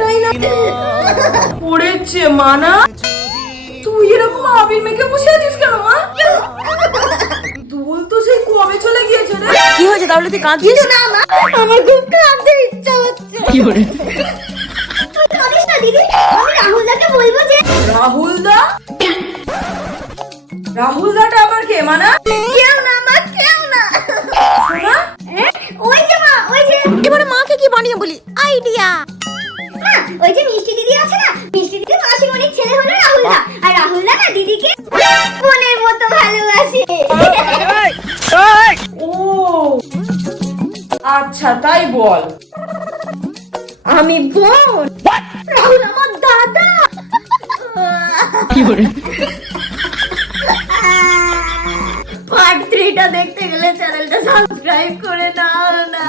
ওটাই না পড়েছে মানা। তুই এরকম আবির মেখে বসে আছিস কেন মা? দুল তো সেই কবে চলে গিয়েছে রে। কি হয়েছে তাহলে তুই কাঁদছিস? না মা, আমার খুব কাঁদতে ইচ্ছা হচ্ছে। কি করে? তুই কাঁদিস না দিদি, আমি রাহুলদাকে বলবো যে। রাহুলদা? রাহুলদাটা আবার কে মানা? কেউ না মা, কেউ না। শোনা ওই যে মা, ওই যে। এবারে মাকে কি বানিয়ে বলি? আইডিয়া। মা, ওই যে মিষ্টি দিদি আছে না, মিষ্টি দিদি মাসিমণির ছেলে হলো রাহুলদা। আর রাহুলদা না দিদিকে বোনের মতো ভালোবাসে। ও আচ্ছা তাই বল। আমি বোন, রাহুল আমার দাদা। কি করে? পার্ট 3টা দেখতে গেলে চ্যানেলটা সাবস্ক্রাইব করে নাও না।